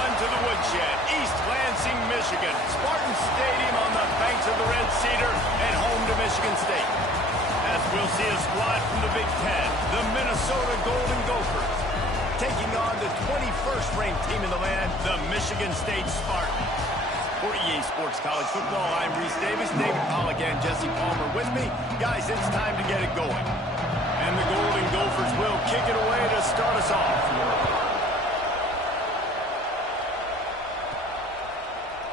one to the woodshed, East Lansing, Michigan. Spartan Stadium on the banks of the Red Cedar and home to Michigan State. As we'll see a squad from the Big Ten, the Minnesota Golden Gophers, taking on the 21st ranked team in the land, the Michigan State Spartans. For EA Sports College Football, I'm Reese Davis, David Pollack, and Jesse Palmer with me. Guys, it's time to get it going. And the Golden Gophers will kick it away to start us off.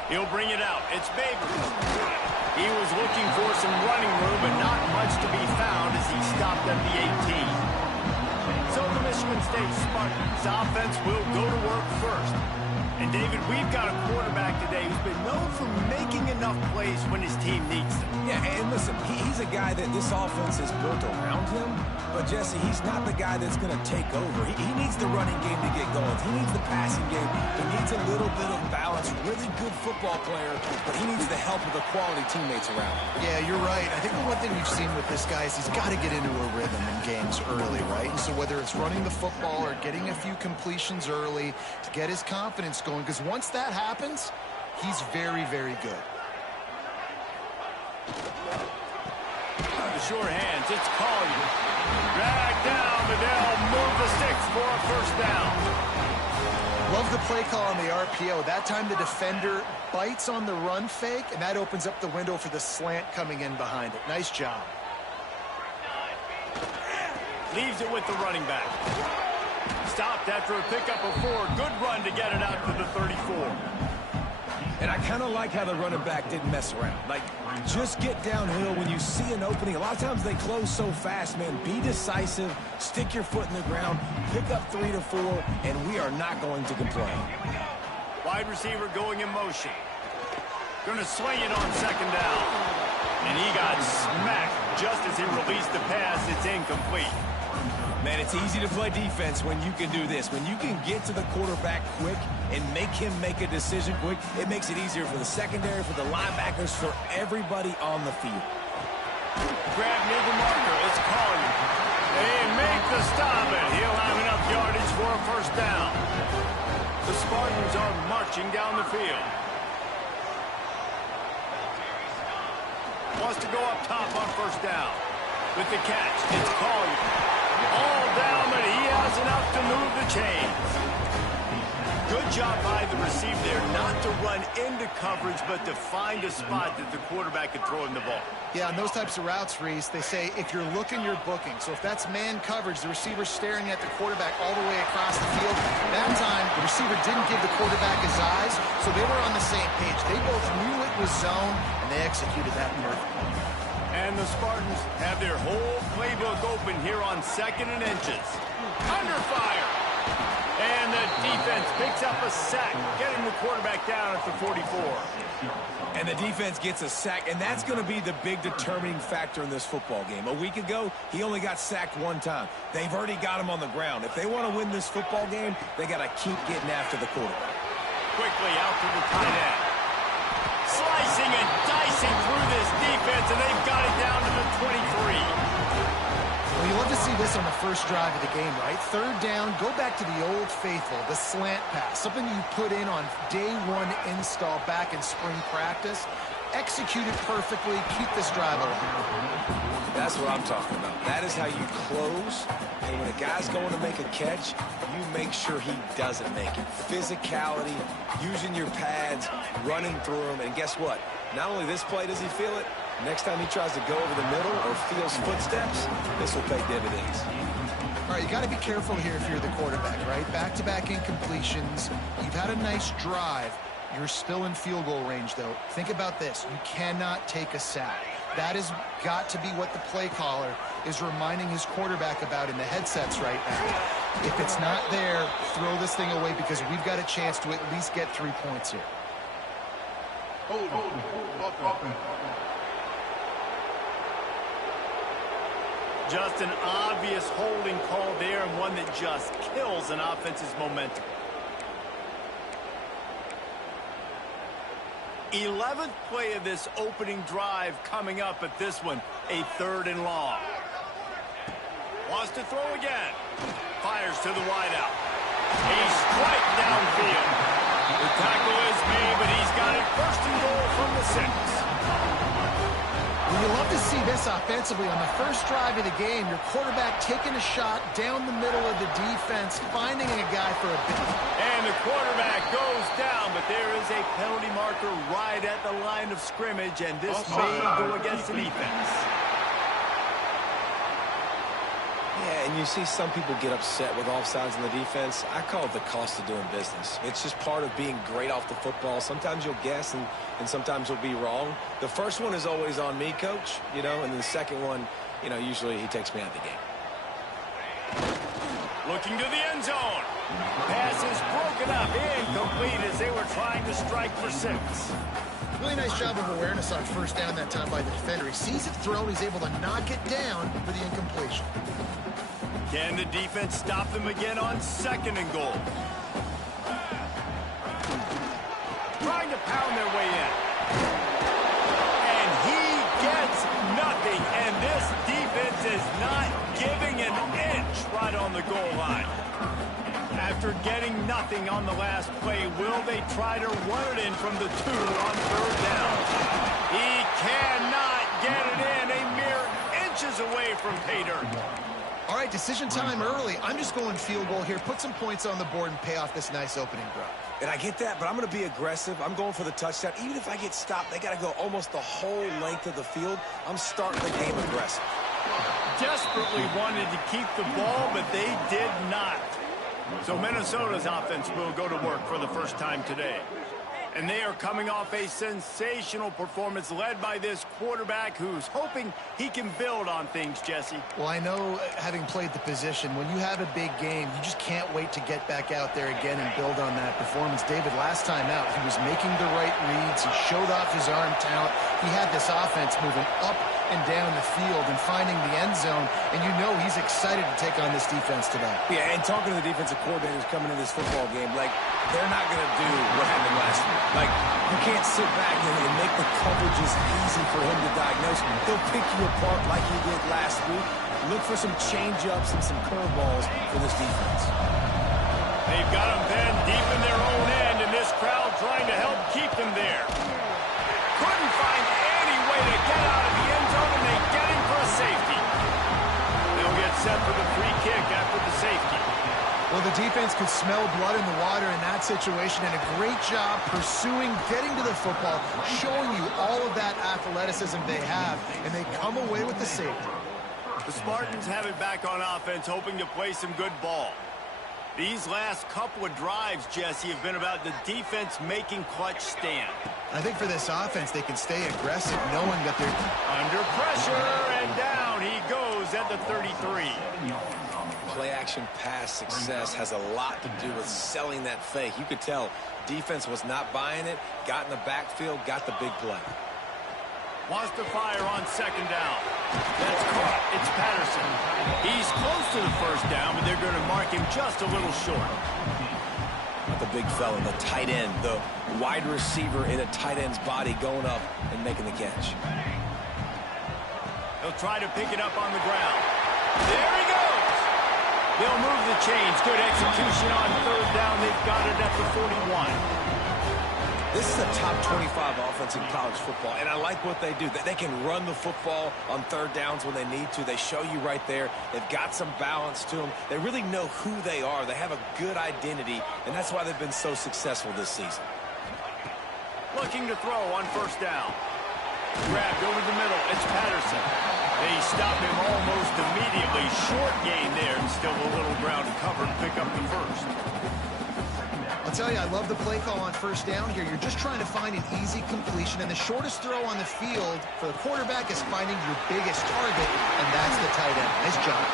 He'll bring it out. It's Baber. He was looking for some running room, but not much to be found as he stopped at the 18. So the Michigan State Spartans offense will go to work first. And David, we've got a quarterback today who's been known for making enough plays when his team needs them. Yeah, and listen, he's a guy that this offense is built around him. But, Jesse, he's not the guy that's going to take over. He needs the running game to get going. He needs the passing game. He needs a little bit of balance. Really good football player, but he needs the help of the quality teammates around him. Yeah, you're right. I think the one thing we've seen with this guy is he's got to get into a rhythm in games early, right? And so whether it's running the football or getting a few completions early to get his confidence going, because once that happens, he's very, very good. The sure hands, it's Collier. Drag down, but they'll move the sticks for a first down. Love the play call on the RPO. That time the defender bites on the run fake, and that opens up the window for the slant coming in behind it. Nice job. Leaves it with the running back. Stopped after a pickup of 4. Good run to get it out to the 34. And I kind of like how the running back didn't mess around. Like, just get downhill when you see an opening. A lot of times they close so fast, man. Be decisive, stick your foot in the ground, pick up 3 to 4, and we are not going to complain. Wide receiver going in motion. Going to swing it on second down. And he got smacked just as he released the pass. It's incomplete. Man, it's easy to play defense when you can do this. When you can get to the quarterback quick and make him make a decision quick, it makes it easier for the secondary, for the linebackers, for everybody on the field. Grab near the marker. It's Collier. They make the stop, and he'll have enough yardage for a first down. The Spartans are marching down the field. Wants to go up top on first down. With the catch, it's Collier. All down, but he has enough to move the chains. Good job by the receiver there, not to run into coverage, but to find a spot that the quarterback could throw him the ball. Yeah, on those types of routes, Reese, they say if you're looking, you're booking. So if that's man coverage, the receiver's staring at the quarterback all the way across the field. That time, the receiver didn't give the quarterback his eyes, so they were on the same page. They both knew it was zone, and they executed that perfectly. And the Spartans have their whole playbook open here on 2nd and inches. Under fire. And the defense picks up a sack, getting the quarterback down at the 44. And the defense gets a sack, and that's going to be the big determining factor in this football game. A week ago, he only got sacked 1 time. They've already got him on the ground. If they want to win this football game, they got to keep getting after the quarterback. Quickly out to the tight end. Slicing and dicing through this defense, and they've got it down to the 23. Well, you love to see this on the first drive of the game, right? 3rd down, go back to the old faithful, the slant pass, something you put in on day 1 install back in spring practice. Execute it perfectly, keep this drive alive. That's what I'm talking about. That is how you close, and when a guy's going to make a catch, you make sure he doesn't make it. Physicality, using your pads, running through them, and guess what? Not only this play does he feel it, next time he tries to go over the middle or feels footsteps, this will pay dividends. All right, you got to be careful here if you're the quarterback, right? Back-to-back incompletions. You've had a nice drive. You're still in field goal range, though. Think about this. You cannot take a sack. That has got to be what the play caller is reminding his quarterback about in the headsets right now. If it's not there, throw this thing away because we've got a chance to at least get 3 points here. Just an obvious holding call there, and one that just kills an offense's momentum. 11th play of this opening drive coming up at this one, a 3rd and long. Wants to throw again. Fires to the wideout. A strike downfield. The tackle is made, but he's got it first and goal from the 6. Well, you love to see this offensively on the first drive of the game. Your quarterback taking a shot down the middle of the defense, finding a guy for a bit. And the quarterback goes down, but there is a penalty marker right at the line of scrimmage, and this may go against the defense. Yeah, and you see some people get upset with offsides on the defense. I call it the cost of doing business. It's just part of being great off the football. Sometimes you'll guess, and sometimes you'll be wrong. The first one is always on me, Coach, and then the second one, usually he takes me out of the game. Looking to the end zone. Pass is broken up, incomplete as they were trying to strike for 6. Really nice job of awareness on first down that time by the defender. He sees it thrown. He's able to knock it down for the incompletion. Can the defense stop them again on 2nd and goal? Trying to pound their way in. And he gets nothing. And this defense is not giving an inch right on the goal line. After getting nothing on the last play, will they try to run it in from the 2 on 3rd down? He cannot get it in. A mere inches away from pay dirt. All right, decision time early. I'm just going field goal here. Put some points on the board and pay off this nice opening drive. And I get that, but I'm going to be aggressive. I'm going for the touchdown. Even if I get stopped, they got to go almost the whole length of the field. I'm starting the game aggressive. Desperately wanted to keep the ball, but they did not. So Minnesota's offense will go to work for the first time today. And they are coming off a sensational performance led by this quarterback who's hoping he can build on things, Jesse. Well, I know, having played the position, when you have a big game, you just can't wait to get back out there again and build on that performance. David, last time out, he was making the right reads. He showed off his arm talent. He had this offense moving up and down the field and finding the end zone, and he's excited to take on this defense today. Yeah, and talking to the defensive coordinators coming into this football game, they're not going to do what happened last week. You can't sit back and make the coverages easy for him to diagnose. They'll pick you apart like he did last week. Look for some change-ups and some curveballs for this defense. They've got them pinned deep in their own end, and this crowd trying to help keep them there. Couldn't find any way to get out of the end zone, and they get him for a safety. They'll get set for the free kick after the safety. Well, the defense could smell blood in the water in that situation, and a great job pursuing, getting to the football, showing you all of that athleticism they have, and they come away with the safety. The Spartans have it back on offense, hoping to play some good ball. These last couple of drives, Jesse, have been about the defense making clutch stand. I think for this offense, they can stay aggressive, knowing that they're under pressure, and down he goes at the 33. Play-action pass success has a lot to do with selling that fake. You could tell defense was not buying it, got in the backfield, got the big play. Wants to fire on 2nd down. That's caught. It's Patterson. He's close to the first down, but they're going to mark him just a little short. The big fella, the tight end, the wide receiver in a tight end's body going up and making the catch. He'll try to pick it up on the ground. There he goes. They'll move the chains. Good execution on 3rd down. They've got it at the 41. This is a top 25 offense in college football, and I like what they do. They can run the football on 3rd downs when they need to. They show you right there. They've got some balance to them. They really know who they are. They have a good identity, and that's why they've been so successful this season. Looking to throw on 1st down. Grabbed over the middle. It's Patterson. They stop him almost immediately. Short gain there, and still a little ground to cover to pick up the first. I'll tell you, I love the play call on 1st down here. You're just trying to find an easy completion, and the shortest throw on the field for the quarterback is finding your biggest target, and that's the tight end. Nice job.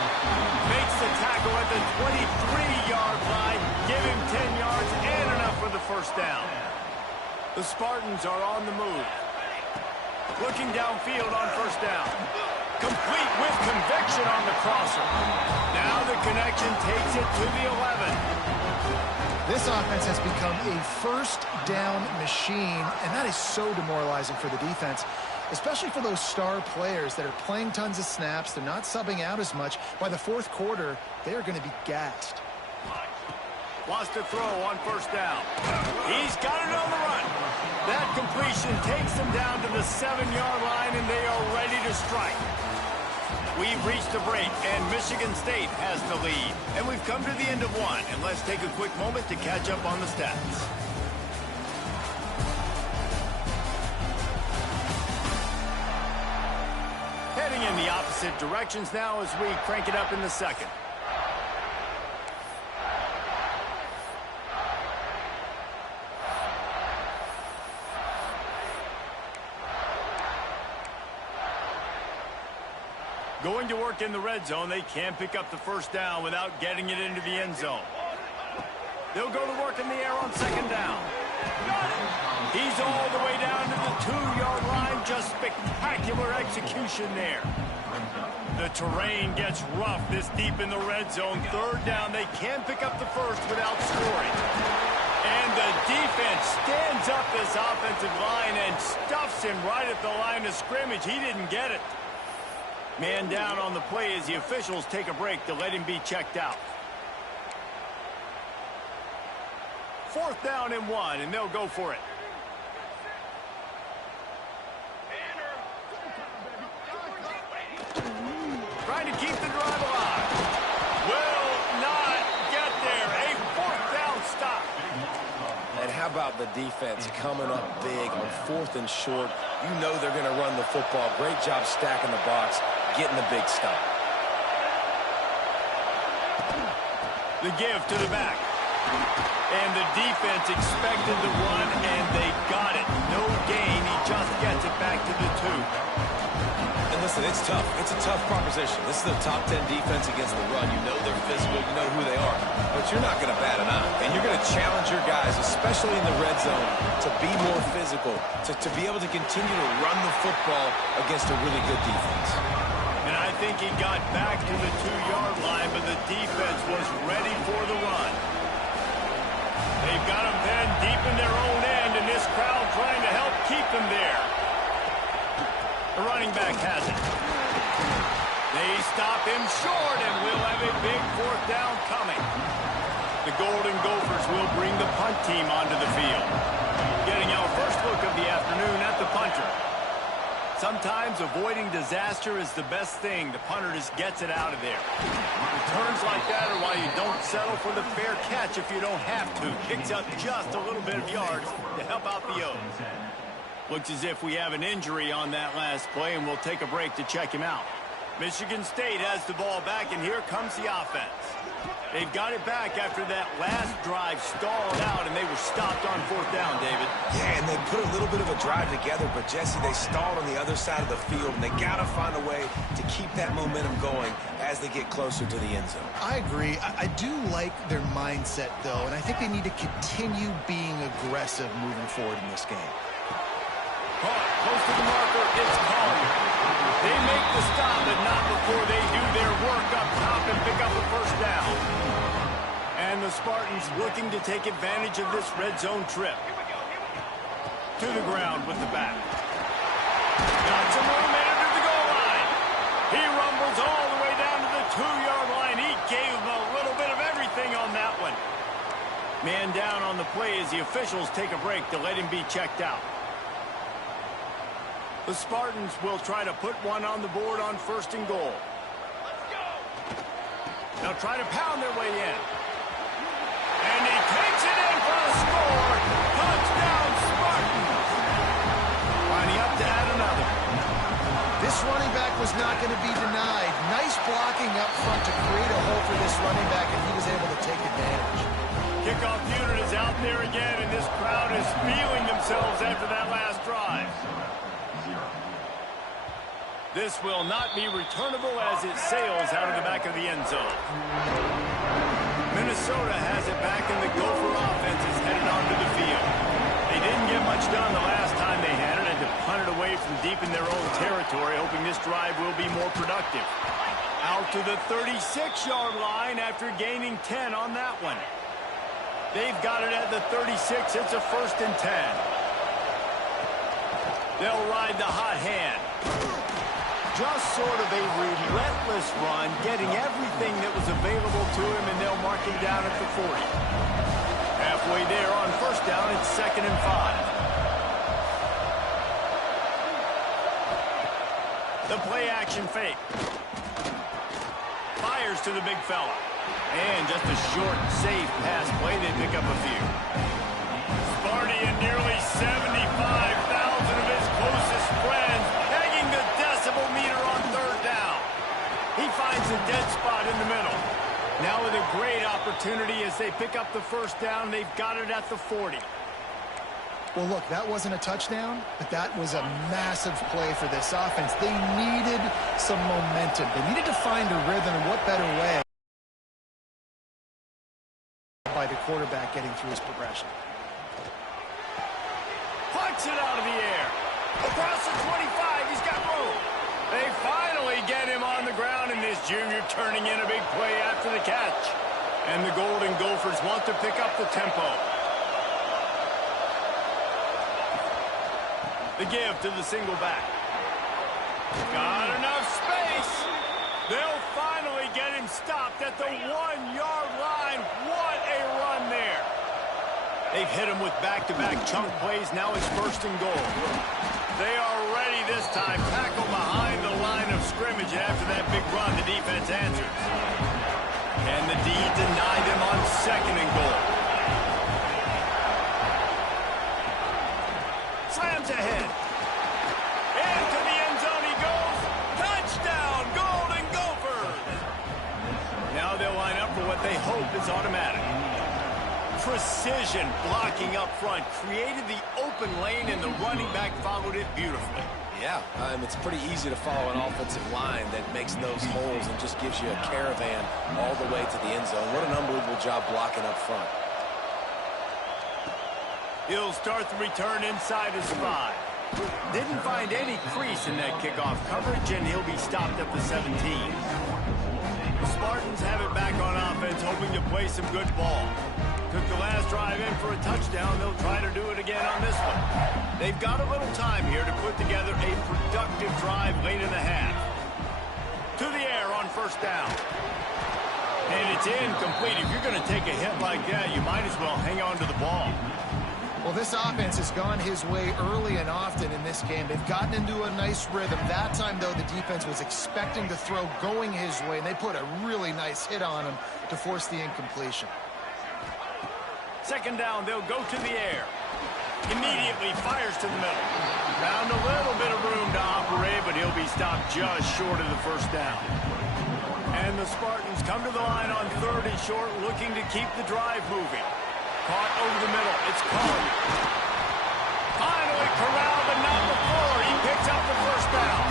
Makes the tackle at the 23-yard line. Give him 10 yards and enough for the 1st down. The Spartans are on the move. Looking downfield on 1st down. Complete with conviction on the crosser. Now the connection takes it to the 11. This offense has become a 1st down machine, and that is so demoralizing for the defense, especially for those star players that are playing tons of snaps. They're not subbing out as much. By the 4th quarter, they are going to be gassed. Wants to throw on first down. He's got it on the run. That completion takes them down to the 7-yard line, and they are ready to strike. We've reached a break, and Michigan State has the lead. And we've come to the end of one, and let's take a quick moment to catch up on the stats. Heading in the opposite directions now as we crank it up in the second. Going to work in the red zone, they can't pick up the first down without getting it into the end zone. They'll go to work in the air on second down. He's all the way down to the 2-yard line. Just spectacular execution there. The terrain gets rough this deep in the red zone. Third down, they can't pick up the first without scoring. And the defense stands up this offensive line and stuffs him right at the line of scrimmage. He didn't get it. Man down on the play as the officials take a break to let him be checked out. 4th down and 1, and they'll go for it. Trying to keep the drive alive. Will not get there. A 4th down stop. And how about the defense coming up big on 4th and short? You know they're going to run the football. Great job stacking the box, getting the big stop. The give to the back. And the defense expected the run, and they got it. No gain. He just gets it back to the 2. And listen, it's tough. It's a tough proposition. This is the top 10 defense against the run. You know they're physical. You know who they are. But you're not going to bat an eye. And you're going to challenge your guys, especially in the red zone, to be more physical, to be able to continue to run the football against a really good defense. And I think he got back to the 2-yard line, but the defense was ready for the run. They've got him then deep in their own end, and this crowd trying to help keep them there. The running back has it. They stop him short, and we'll have a big 4th down coming. The Golden Gophers will bring the punt team onto the field. Getting our first look of the afternoon at the punter. Sometimes avoiding disaster is the best thing. The punter just gets it out of there. Returns like that are why you don't settle for the fair catch if you don't have to. Picks up just a little bit of yards to help out the O's. Looks as if we have an injury on that last play, and we'll take a break to check him out. Michigan State has the ball back, and here comes the offense. They've got it back after that last drive stalled out, and they were stopped on 4th down, David. Yeah, and they put a little bit of a drive together, but, Jesse, they stalled on the other side of the field, and they got to find a way to keep that momentum going as they get closer to the end zone. I agree. I do like their mindset, though, and I think they need to continue being aggressive moving forward in this game. Close to the marker, it's Collier. They make the stop, but not before they do their work up top and pick up a first down. And the Spartans looking to take advantage of this red zone trip. To the ground with the back. Got some room into the goal line. He rumbles all the way down to the 2-yard line. He gave him a little bit of everything on that one. Man down on the play as the officials take a break to let him be checked out. The Spartans will try to put one on the board on 1st and goal. They'll try to pound their way in. And he takes it in for the score. Touchdown, Spartans. Lining up to add another. This running back was not going to be denied. Nice blocking up front to create a hole for this running back, and he was able to take advantage. Kickoff unit is out there again, and this crowd is feeling themselves after that last drive. This will not be returnable as it sails out of the back of the end zone. Minnesota has it back, and the Gopher offense is headed onto the field. They didn't get much done the last time they had it, and to punt it away from deep in their own territory, hoping this drive will be more productive. Out to the 36-yard line after gaining 10 on that one. They've got it at the 36. It's a 1st and 10. They'll ride the hot hand. Just sort of a relentless run, getting everything that was available to him, and they'll mark him down at the 40. Halfway there on first down, it's 2nd and 5. The play action fake. Fires to the big fella. And just a short, safe pass play, they pick up a few. Sparty and nearly 75,000 of his closest friends pegging the decibel meter on 3rd down. He finds a dead spot in the middle. Now with a great opportunity as they pick up the 1st down, they've got it at the 40. Well, look, that wasn't a touchdown, but that was a massive play for this offense. They needed some momentum. They needed to find a rhythm, and what better way by the quarterback getting through his progression. Punts it out of the air. Across the 25, he's got room. They finally get him on the ground, and this junior turning in a big play after the catch. And the Golden Gophers want to pick up the tempo. The give to the single back. Got enough space. They'll finally get him stopped at the 1-yard line. What a run there. They've hit him with back-to-back chunk plays. Now it's 1st and goal. They are ready this time. Tackle behind the line of scrimmage. And after that big run, the defense answers. And the D denied him on 2nd and goal. Slams ahead. Into the end zone he goes. Touchdown, Golden Gophers. Now they'll line up for what they hope is automatic. Precision blocking up front created the open lane, and the running back followed it beautifully. Yeah, it's pretty easy to follow an offensive line that makes those holes and just gives you a caravan all the way to the end zone. What an unbelievable job blocking up front. He'll start the return inside his 5. Didn't find any crease in that kickoff coverage, and he'll be stopped at the 17. The Spartans have it back on offense, hoping to play some good ball. Took the last drive in for a touchdown. They'll try to do it again on this one. They've got a little time here to put together a productive drive late in the half. To the air on 1st down. And it's incomplete. If you're going to take a hit like that, you might as well hang on to the ball. Well, this offense has gone his way early and often in this game. They've gotten into a nice rhythm. That time, though, the defense was expecting to throw going his way, and they put a really nice hit on him to force the incompletion. 2nd down, they'll go to the air. Immediately fires to the middle. Found a little bit of room to operate, but he'll be stopped just short of the 1st down. And the Spartans come to the line on 3rd and short, looking to keep the drive moving. Caught over the middle. It's Collier. Finally corralled, but not before. He picks up the 1st down.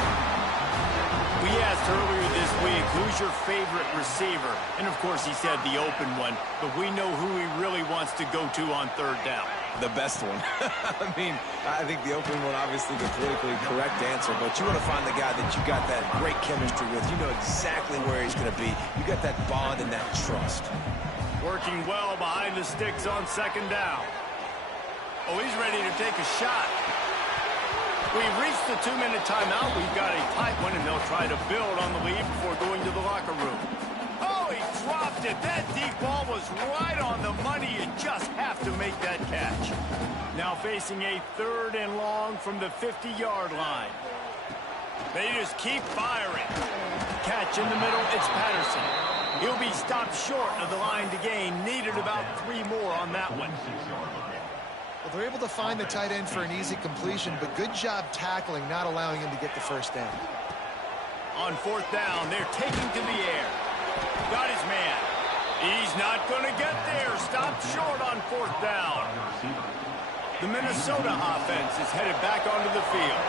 We asked earlier this week, who's your favorite receiver? And, of course, he said the open one. But we know who he really wants to go to on 3rd down. The best one. I mean, I think the open one, obviously the politically correct answer, but you want to find the guy that you got that great chemistry with. You know exactly where he's going to be. You got that bond and that trust. Working well behind the sticks on 2nd down. Oh, he's ready to take a shot. We've reached the 2-minute timeout. We've got a tight one, and they'll try to build on the lead before going to the locker room. Oh, he dropped it. That deep ball was right on the money. You just have to make that catch. Now facing a 3rd and long from the 50-yard line. They just keep firing. Catch in the middle. It's Patterson. He'll be stopped short of the line to gain. Needed about 3 more on that one. Well, they're able to find the tight end for an easy completion, but good job tackling, not allowing him to get the 1st down. On 4th down, they're taking to the air. Got his man. He's not going to get there. Stopped short on 4th down. The Minnesota offense is headed back onto the field.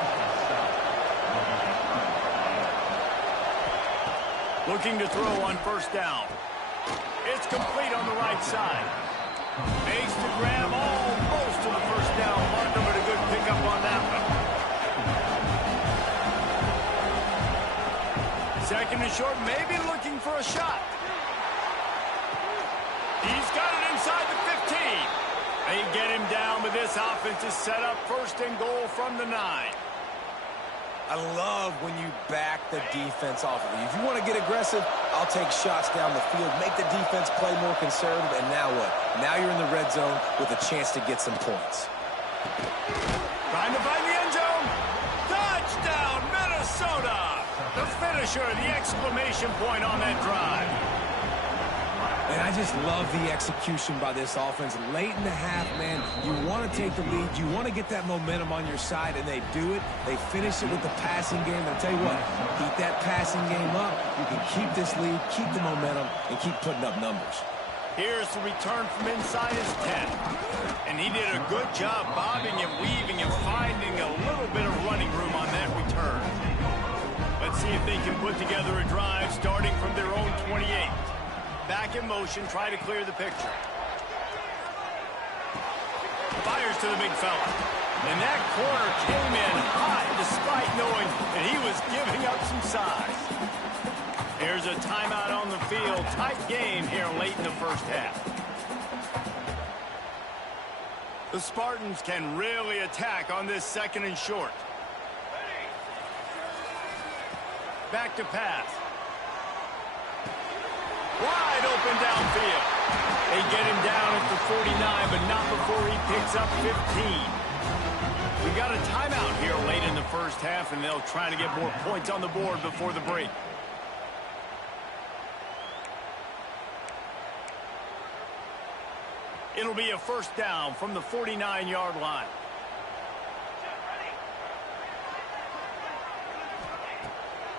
Looking to throw on 1st down. It's complete on the right side. Makes the grab almost to the 1st down marker, but a good pickup on that one. 2nd and short, maybe looking for a shot. He's got it inside the 15. They get him down, but this offense is set up 1st and goal from the 9. I love when you back the defense off of you. If you want to get aggressive, I'll take shots down the field, make the defense play more conservative, and now what? Now you're in the red zone with a chance to get some points. Trying to find the end zone. Touchdown, Minnesota! The finisher, the exclamation point on that drive. And I just love the execution by this offense. Late in the half, man, you want to take the lead. You want to get that momentum on your side, and they do it. They finish it with the passing game. I'll tell you what, keep that passing game up. You can keep this lead, keep the momentum, and keep putting up numbers. Here's the return from inside his 10. And he did a good job bobbing and weaving and finding a little bit of running room on that return. Let's see if they can put together a drive starting from their own 28. Back in motion, try to clear the picture. Fires to the big fella. And that corner came in hot despite knowing that he was giving up some size. Here's a timeout on the field. Tight game here late in the first half. The Spartans can really attack on this second and short. Back to pass. Wide open downfield. They get him down at the 49, but not before he picks up 15. We got a timeout here late in the first half, and they'll try to get more points on the board before the break. It'll be a first down from the 49-yard line.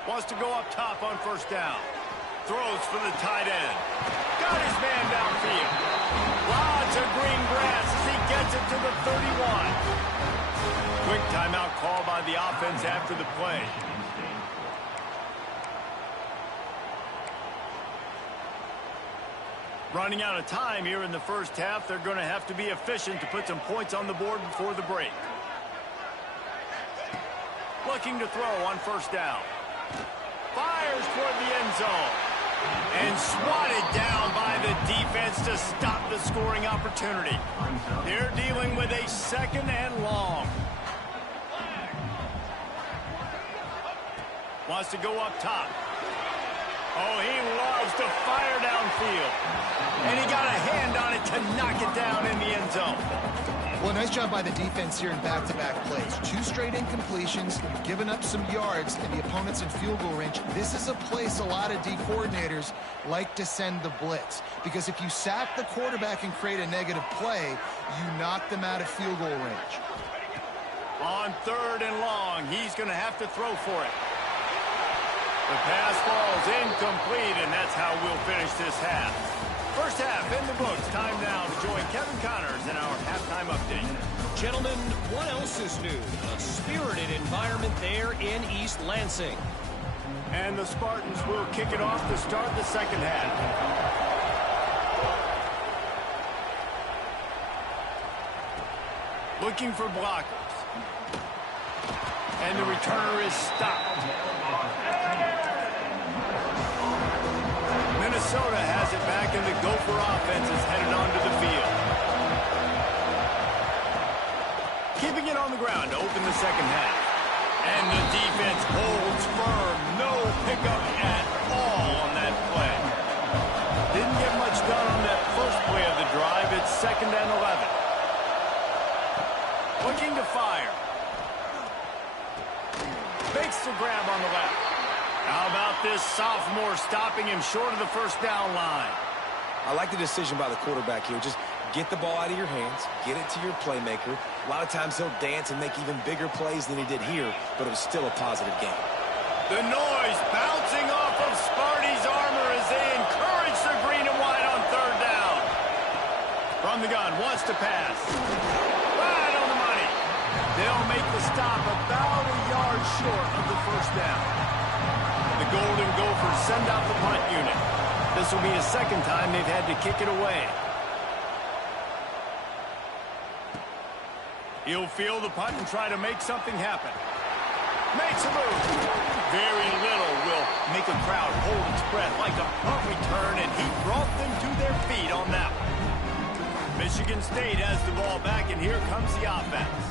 Wants to go up top on first down. Throws for the tight end. Got his man downfield. Lots of green grass as he gets it to the 31. Quick timeout call by the offense after the play. Running out of time here in the first half. They're going to have to be efficient to put some points on the board before the break. Looking to throw on first down. Fires toward the end zone. And swatted down by the defense to stop the scoring opportunity. They're dealing with a second and long. Wants to go up top. Oh, he loves to fire downfield. And he got a hand on it to knock it down in the end zone. Well, nice job by the defense here in back-to-back plays. 2 straight incompletions. You've given up some yards, and the opponent's in field goal range. This is a place a lot of D coordinators like to send the blitz. Because if you sack the quarterback and create a negative play, you knock them out of field goal range. On third and long, he's going to have to throw for it. The pass falls incomplete, and that's how we'll finish this half. First half in the books. Time now to join Kevin Connors in our halftime update. Gentlemen, what else is new? A spirited environment there in East Lansing. And the Spartans will kick it off to start the second half. Looking for blockers. And the returner is stopped. Minnesota has it back, and the Gopher offense is headed onto the field. Keeping it on the ground to open the second half. And the defense holds firm. No pickup at all on that play. Didn't get much done on that first play of the drive. It's second and 11. Looking to fire. Makes the grab on the left. How about this sophomore stopping him short of the first down line? I like the decision by the quarterback here. Just get the ball out of your hands, get it to your playmaker. A lot of times he'll dance and make even bigger plays than he did here, but it was still a positive game. The noise bouncing off of Sparty's armor as they encourage the green and white on third down. From the gun, wants to pass. Right on the money. They'll make the stop about a yard short of the first down. The Golden Gophers send out the punt unit. This will be the second time they've had to kick it away. He'll field the punt and try to make something happen. Makes a move. Very little will make a crowd hold its breath like a punt return, and he brought them to their feet on that one. Michigan State has the ball back, and here comes the offense.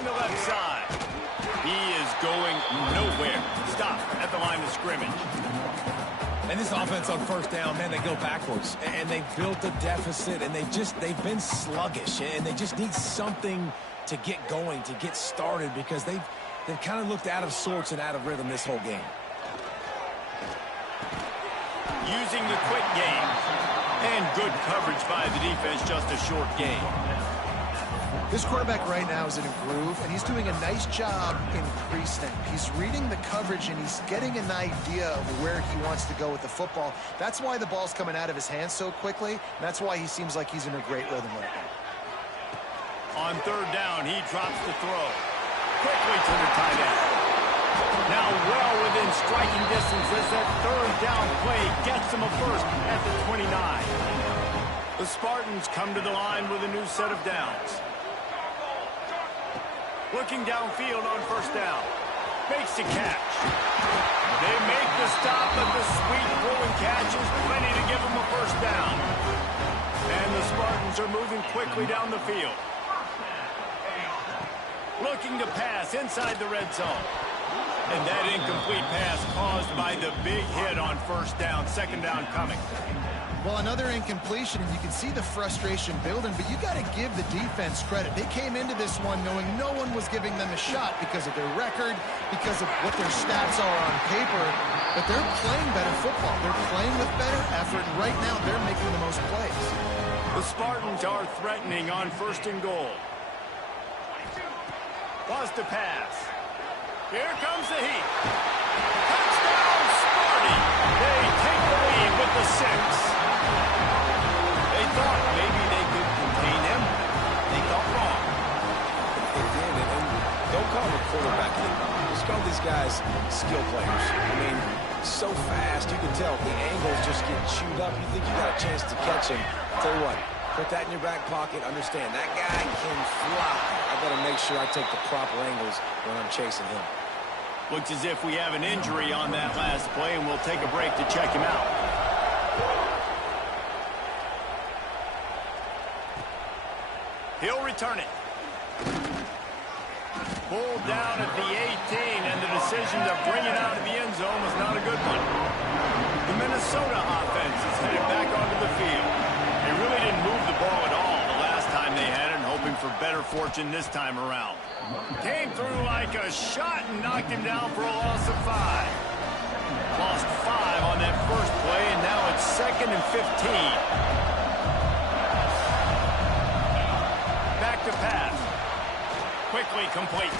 going the left side. He is going nowhere. Stop at the line of scrimmage. And this offense on first down, man, they go backwards. And they've built a deficit, and they've been sluggish. And they just need something to get going, to get started, because they've kind of looked out of sorts and out of rhythm this whole game. Using the quick game. And good coverage by the defense, just a short game. This quarterback right now is in a groove, and he's doing a nice job in pre-snap. He's reading the coverage, and he's getting an idea of where he wants to go with the football. That's why the ball's coming out of his hands so quickly, and that's why he seems like he's in a great rhythm right now. On third down, he drops the throw. Quickly to the tight end. Now well within striking distance as that third down play gets him a first at the 29. The Spartans come to the line with a new set of downs. Looking downfield on first down. Makes the catch. They make the stop, but the sweet throwing catch is plenty to give them a first down. And the Spartans are moving quickly down the field. Looking to pass inside the red zone. And that incomplete pass caused by the big hit on first down. Second down coming. Well, another incompletion, and you can see the frustration building, but you got to give the defense credit. They came into this one knowing no one was giving them a shot because of their record, because of what their stats are on paper, but they're playing better football. They're playing with better effort, and right now they're making the most plays. The Spartans are threatening on first and goal. Wants to pass. Here comes the heat. Touchdown, Sparty! They take the lead with the 6. They thought maybe they could contain him. They thought wrong. They did, and don't call them a quarterback anymore. Just call these guys skill players. I mean, so fast, you can tell the angles just get chewed up. You think you got a chance to catch him. Tell you what, put that in your back pocket. Understand, that guy can fly. I got to make sure I take the proper angles when I'm chasing him. Looks as if we have an injury on that last play, and we'll take a break to check him out. He'll return it. Pulled down at the 18, and the decision to bring it out of the end zone was not a good one. The Minnesota offense is headed back onto the field. They really didn't move the ball at all the last time they had it, hoping for better fortune this time around. Came through like a shot and knocked him down for a loss of 5. Lost 5 on that first play, and now it's 2nd and 15. Back to pass. Quickly complete.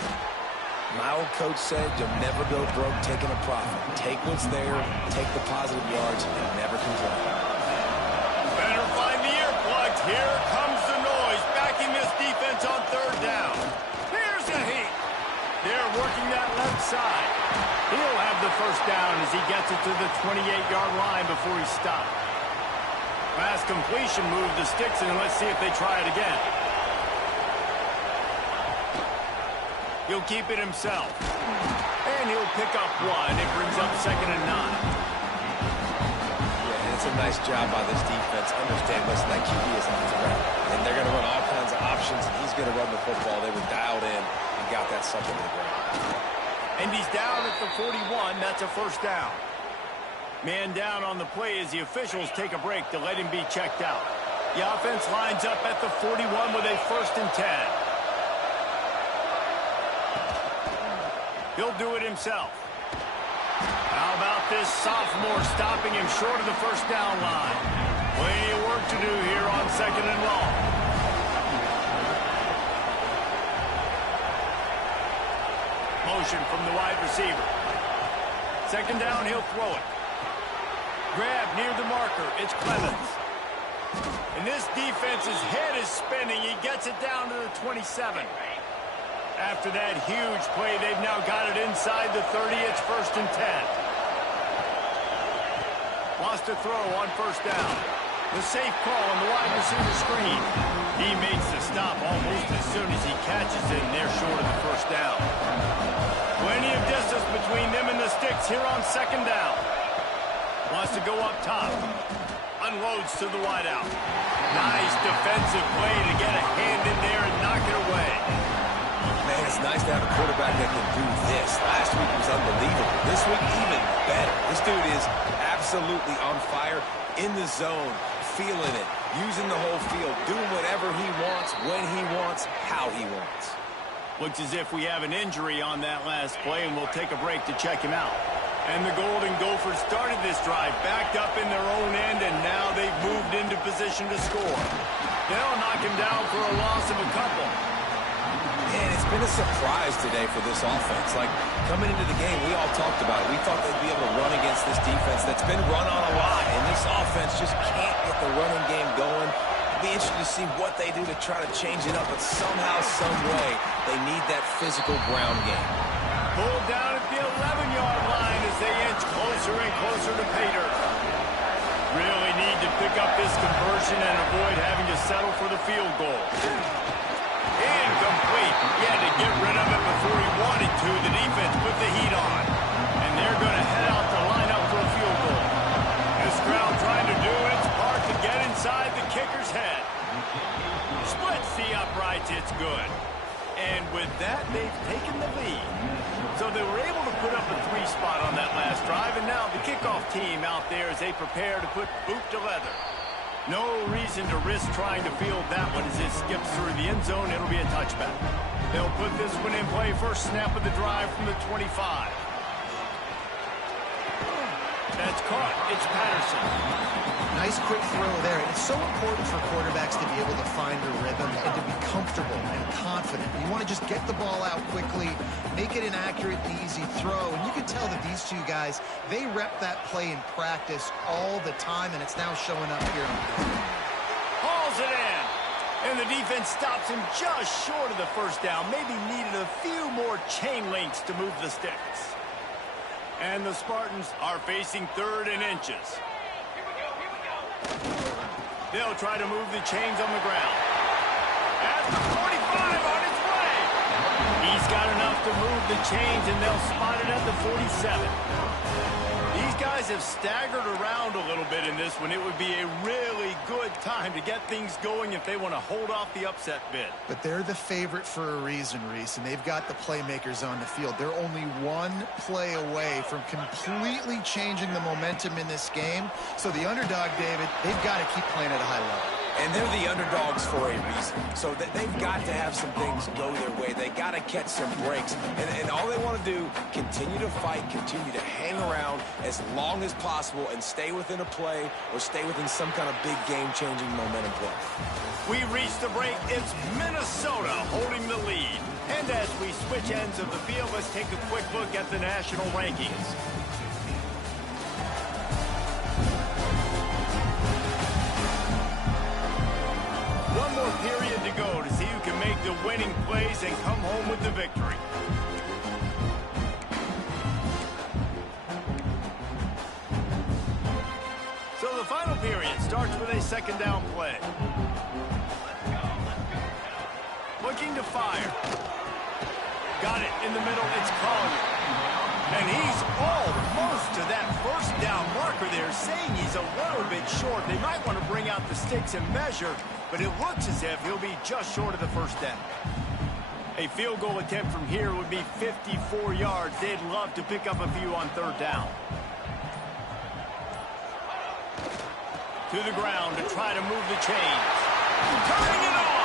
My old coach said you'll never go broke taking a profit. Take what's there, take the positive yards, and never complain. Better find the earplugs. Here comes the noise, backing this defense on third down. Here's the heat. They're working that left side. He'll have the first down as he gets it to the 28-yard line before he stopped. Pass completion moved the sticks, and let's see if they try it again. He'll keep it himself. And he'll pick up 1. It brings up 2nd and 9. Yeah, it's a nice job by this defense. Understand, listen, that QB is a threat. And they're going to run all kinds of options, and he's going to run the football. They were dialed in and got that sucker to the ground. And he's down at the 41. That's a first down. Man down on the play as the officials take a break to let him be checked out. The offense lines up at the 41 with a 1st and 10. He'll do it himself. How about this sophomore stopping him short of the first down line? Plenty of work to do here on 2nd and long. Motion from the wide receiver. 2nd down, he'll throw it. Grab near the marker. It's Clemens. And this defense's head is spinning. He gets it down to the 27. After that huge play, they've now got it inside the 30. It's 1st and 10. Wants to throw on first down. The safe call on the wide receiver screen. He makes the stop almost as soon as he catches it, and they're short of the first down. Plenty of distance between them and the sticks here on 2nd down. Wants to go up top. Unloads to the wideout. Nice defensive play to get a hand in there and knock it away. Man, it's nice to have a quarterback that can do this. Last week was unbelievable. This week, even better. This dude is absolutely on fire, in the zone, feeling it, using the whole field, doing whatever he wants, when he wants, how he wants. Looks as if we have an injury on that last play, and we'll take a break to check him out. And the Golden Gophers started this drive backed up in their own end, and now they've moved into position to score. They'll knock him down for a loss of a couple. Man, it's been a surprise today for this offense. Like, coming into the game, we all talked about it. We thought they'd be able to run against this defense that's been run on a lot, and this offense just can't get the running game going. It'll be interesting to see what they do to try to change it up, but somehow, some way, they need that physical ground game. Pulled down at the 11-yard line as they inch closer and closer to pay dirt. Really need to pick up this conversion and avoid having to settle for the field goal. Incomplete. He had to get rid of it before he wanted to. The defense put the heat on. And they're going to head out to line up for a field goal. This crowd trying to do its part to get inside the kicker's head. Splits the uprights. It's good. And with that, they've taken the lead. So they were able to put up a 3 spot on that last drive, and now the kickoff team out there as they prepare to put boot to leather. No reason to risk trying to field that one as it skips through the end zone. It'll be a touchback. They'll put this one in play first snap of the drive from the 25. That's caught. It's Patterson. Nice quick throw there. It's so important for quarterbacks to be able to find a rhythm and to be comfortable and confident. You want to just get the ball out quickly, make it an accurate and easy throw. And you can tell that these two guys, they rep that play in practice all the time, and it's now showing up here on the field. Hauls it in. And the defense stops him just short of the first down. Maybe needed a few more chain links to move the sticks. And the Spartans are facing 3rd and inches. They'll try to move the chains on the ground. At the 45 on its way. He's got enough to move the chains, and they'll spot it at the 47. These guys have staggered around a little bit in this one. It would be a really good time to get things going if they want to hold off the upset bid. But they're the favorite for a reason, Reese, and they've got the playmakers on the field. They're only one play away from completely changing the momentum in this game. So the underdog, David, they've got to keep playing at a high level. And they're the underdogs for a reason. So they've got to have some things go their way. They got to catch some breaks. And all they want to do, continue to fight, continue to hang around as long as possible and stay within a play or stay within some kind of big game-changing momentum play. We reach the break. It's Minnesota holding the lead. And as we switch ends of the field, let's take a quick look at the national rankings. One more period to go to see who can make the winning plays and come home with the victory. So the final period starts with a 2nd down play. Looking to fire. Got it in the middle. It's Collier. And he's almost to that 1st down marker there, saying he's a little bit short. They might want to bring out the sticks and measure, but it looks as if he'll be just short of the 1st down. A field goal attempt from here would be 54 yards. They'd love to pick up a few on 3rd down. To the ground to try to move the chains. Turning it on!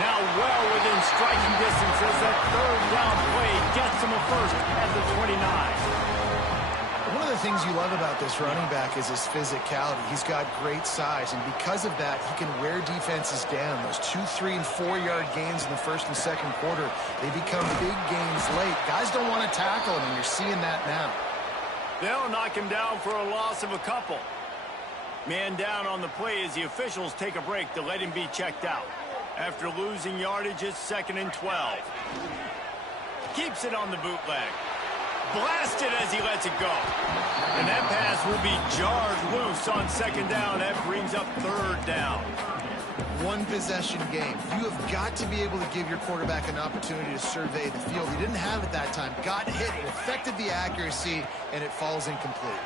Now well within striking distance as that 3rd down play gets him a first at the 29. One of the things you love about this running back is his physicality. He's got great size, and because of that, he can wear defenses down. Those 2-, 3-, and 4-yard gains in the 1st and 2nd quarter, they become big gains late. Guys don't want to tackle him, and you're seeing that now. They'll knock him down for a loss of a couple. Man down on the play as the officials take a break to let him be checked out. After losing yardage, it's 2nd and 12. Keeps it on the bootleg. Blasted as he lets it go. And that pass will be jarred loose on 2nd down. That brings up 3rd down. One possession game. You have got to be able to give your quarterback an opportunity to survey the field. He didn't have it that time. Got hit. It affected the accuracy, and it falls incomplete.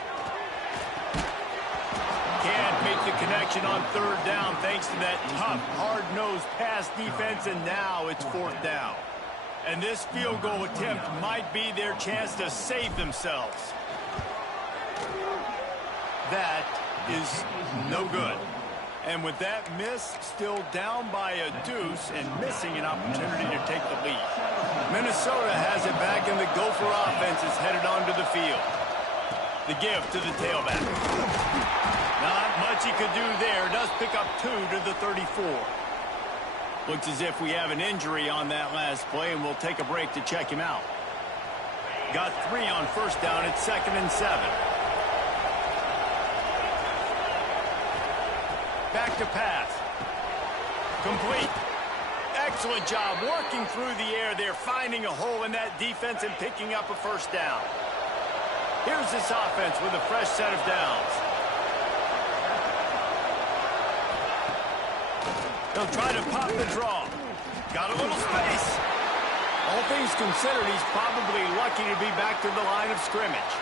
Can't make the connection on 3rd down thanks to that tough, hard-nosed pass defense, and now it's 4th down. And this field goal attempt might be their chance to save themselves. That is no good. And with that miss, still down by a deuce and missing an opportunity to take the lead. Minnesota has it back, and the Gopher offense is headed onto the field. The give to the tailback. Not much he could do there. Does pick up 2 to the 34. Looks as if we have an injury on that last play, and we'll take a break to check him out. Got 3 on first down. It's 2nd and 7. Back to pass. Complete. Excellent job working through the air there, finding a hole in that defense and picking up a first down. Here's this offense with a fresh set of downs. They'll try to pop the draw. Got a little space. All things considered, he's probably lucky to be back to the line of scrimmage.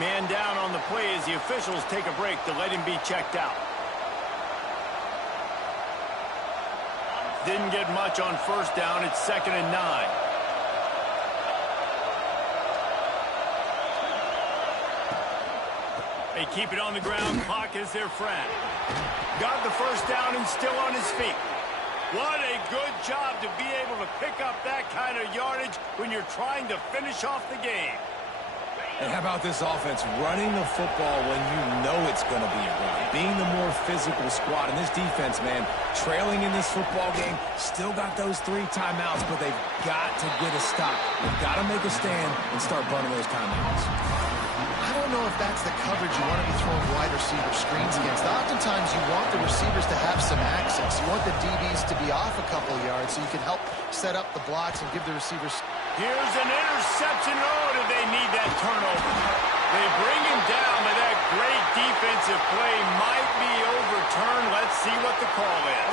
Man down on the play as the officials take a break to let him be checked out. Didn't get much on first down. It's 2nd and 9. They keep it on the ground. Clock is their friend. Got the first down and still on his feet. What a good job to be able to pick up that kind of yardage when you're trying to finish off the game. And how about this offense running the football when you know it's going to be a run? Being the more physical squad. And this defense, man, trailing in this football game, still got those 3 timeouts, but they've got to get a stop. They've got to make a stand and start burning those timeouts. I don't know if that's the coverage you want to be throwing wide receiver screens against. Oftentimes you want the receivers to have some access. You want the DBs to be off a couple yards so you can help set up the blocks and give the receivers. Here's an interception. Oh, do they need that turnover? They bring him down, but that great defensive play might be overturned. Let's see what the call is.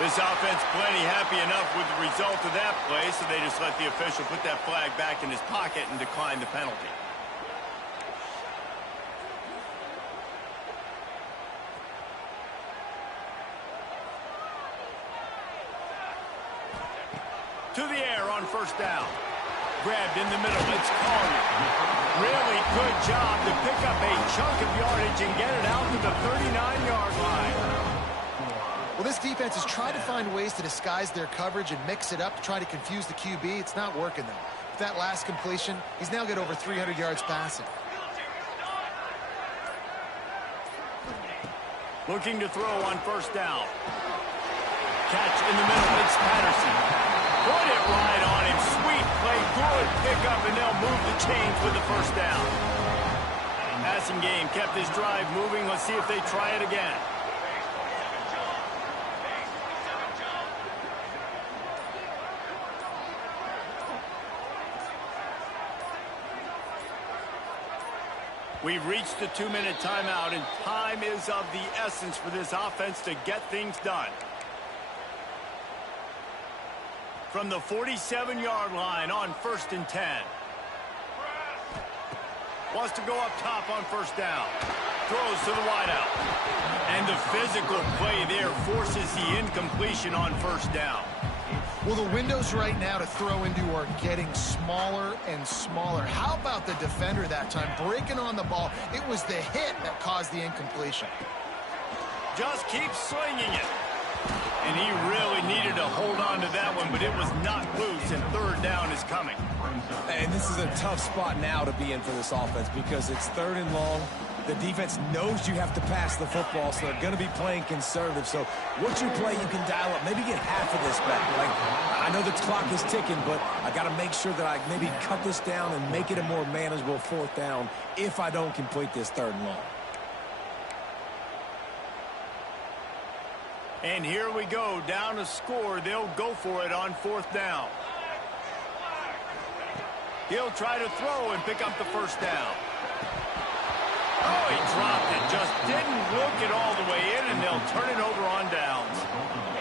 This offense plenty happy enough with the result of that play, so they just let the official put that flag back in his pocket and decline the penalty. To the air on first down. Grabbed in the middle. It's Collier. Really good job to pick up a chunk of yardage and get it out to the 39-yard line. Well, this defense is trying to find ways to disguise their coverage and mix it up to try to confuse the QB. It's not working, though. With that last completion, he's now got over 300 yards passing. Looking to throw on first down. Catch in the middle. It's Patterson. Put it right on him. Sweet play. Good pickup, and they'll move the chains with the first down. Passing game kept this drive moving. Let's see if they try it again. We've reached the 2-minute timeout, and time is of the essence for this offense to get things done. From the 47-yard line on 1st and 10. Wants to go up top on first down. Throws to the wideout. And the physical play there forces the incompletion on first down. Well, the windows right now to throw into are getting smaller and smaller. How about the defender that time breaking on the ball? It was the hit that caused the incompletion. Just keep slinging it. And he really needed to hold on to that one, but it was not loose, and third down is coming. And this is a tough spot now to be in for this offense because it's 3rd and long. The defense knows you have to pass the football, so they're going to be playing conservative. So what you play, you can dial up. Maybe get half of this back. Like, I know the clock is ticking, but I got to make sure that I maybe cut this down and make it a more manageable 4th down if I don't complete this 3rd and long. And here we go, down a score. They'll go for it on 4th down. He'll try to throw and pick up the first down. Oh, he dropped it. Just didn't look it all the way in, and they'll turn it over on downs.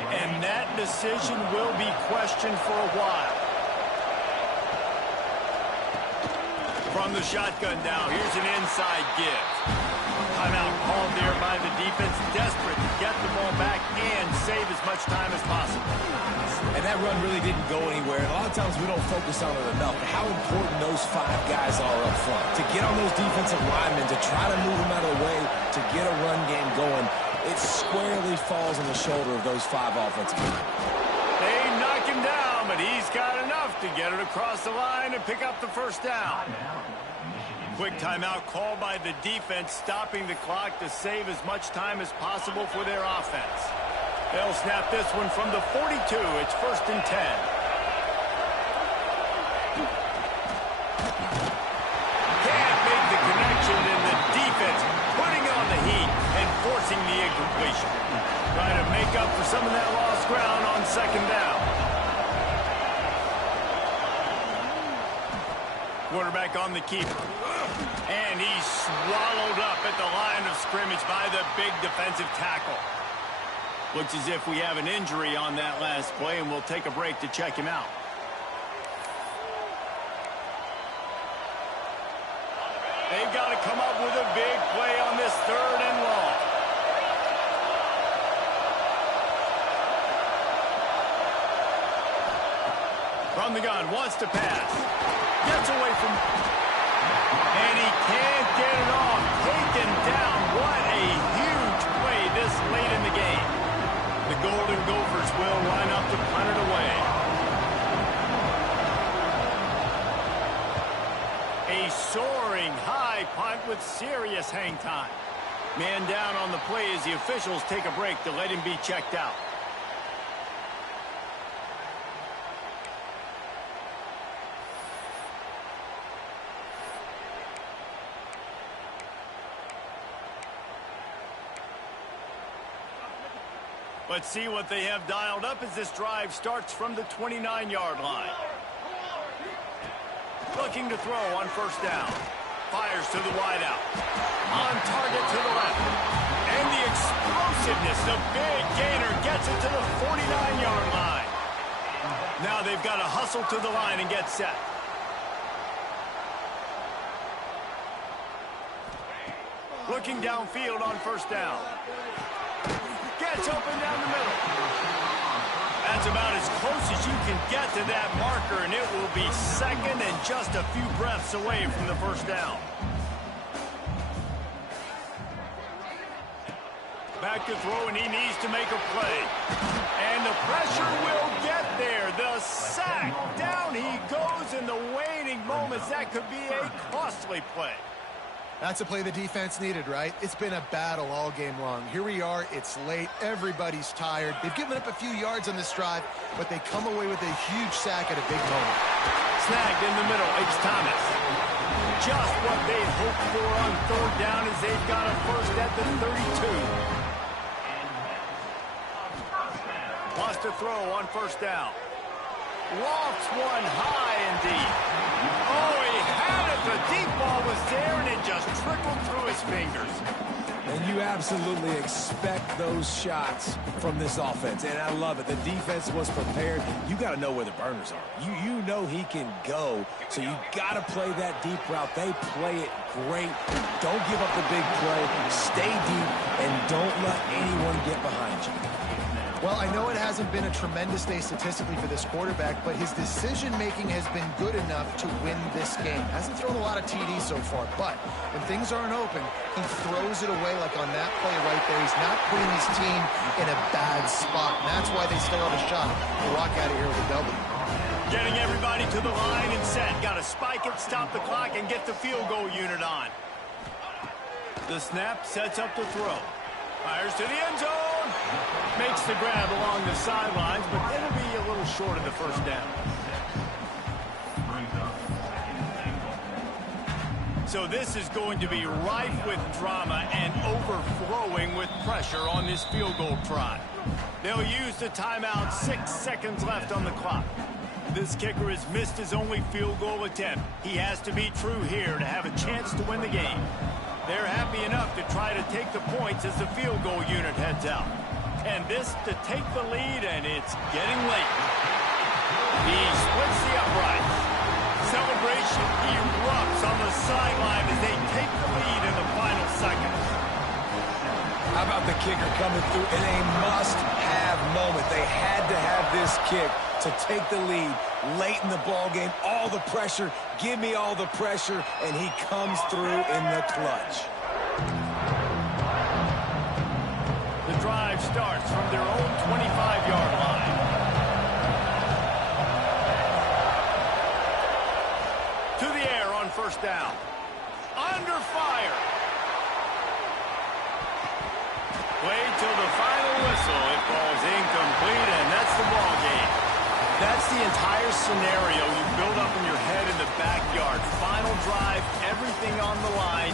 And that decision will be questioned for a while. From the shotgun now, here's an inside give. Timeout called there by the defense, desperate to get the ball back and save as much time as possible. And that run really didn't go anywhere. And a lot of times we don't focus on it enough, but how important those 5 guys are up front. To get on those defensive linemen, to try to move them out of the way, to get a run game going, it squarely falls on the shoulder of those 5 offensive linemen. They knock him down, but he's got enough to get it across the line and pick up the first down. Quick timeout called by the defense, stopping the clock to save as much time as possible for their offense. They'll snap this one from the 42. It's 1st and 10. Can't make the connection, and the defense putting on the heat and forcing the incompletion. Trying to make up for some of that lost ground on 2nd down. Quarterback on the keeper. And he's swallowed up at the line of scrimmage by the big defensive tackle. Looks as if we have an injury on that last play, and we'll take a break to check him out. They've got to come up with a big play on this 3rd and long. From the gun, wants to pass. Gets away from... And he can't get it off. Taken down. What a huge play this late in the game. The Golden Gophers will line up to punt it away. A soaring high punt with serious hang time. Man down on the play as the officials take a break to let him be checked out. Let's see what they have dialed up as this drive starts from the 29-yard line. Looking to throw on 1st down. Fires to the wideout. On target to the left. And the explosiveness, the big gainer gets it to the 49-yard line. Now they've got to hustle to the line and get set. Looking downfield on 1st down. Gets open down the middle. That's about as close as you can get to that marker, and it will be 2nd and just a few breaths away from the 1st down. Back to throw, and he needs to make a play. And the pressure will get there. The sack. Down he goes in the waning moments. That could be a costly play. That's a play the defense needed, right? It's been a battle all game long. Here we are. It's late. Everybody's tired. They've given up a few yards on this drive, but they come away with a huge sack at a big moment. Snagged in the middle. It's Thomas. Just what they hoped for on 3rd down as they've got a first at the 32. Wants to throw on 1st down. Lofts one high and deep. Oh, he had it. The deep ball was there, and it just trickled through his fingers. And you absolutely expect those shots from this offense, and I love it. The defense was prepared. You got to know where the burners are. You know he can go, so you got to play that deep route. They play it great. Don't give up the big play. Stay deep, and don't let anyone get behind you. Well, I know it hasn't been a tremendous day statistically for this quarterback, but his decision-making has been good enough to win this game. Hasn't thrown a lot of TDs so far, but when things aren't open, he throws it away like on that play right there. He's not putting his team in a bad spot, and that's why they still have a shot to walk out of here with a W. Getting everybody to the line and set. Got to spike it, stop the clock, and get the field goal unit on. The snap sets up to throw. Fires to the end zone. Makes the grab along the sidelines, but it'll be a little short of the 1st down. So this is going to be rife with drama and overflowing with pressure on this field goal try. They'll use the timeout, 6 seconds left on the clock. This kicker has missed his only field goal attempt. He has to be true here to have a chance to win the game. They're happy enough to try to take the points as the field goal unit heads out. And this to take the lead, and it's getting late. He splits the uprights. Celebration erupts on the sideline as they take the lead in the final seconds. How about the kicker coming through in a must-have moment? They had to have this kick to take the lead late in the ball game. All the pressure, give me all the pressure, and he comes through in the clutch. The drive starts from their own 25-yard line. To the air on first down. Under fire. Played till the final whistle. It falls incomplete, and that's the ball game. That's the entire scenario you build up in your head in the backyard. Final drive, everything on the line.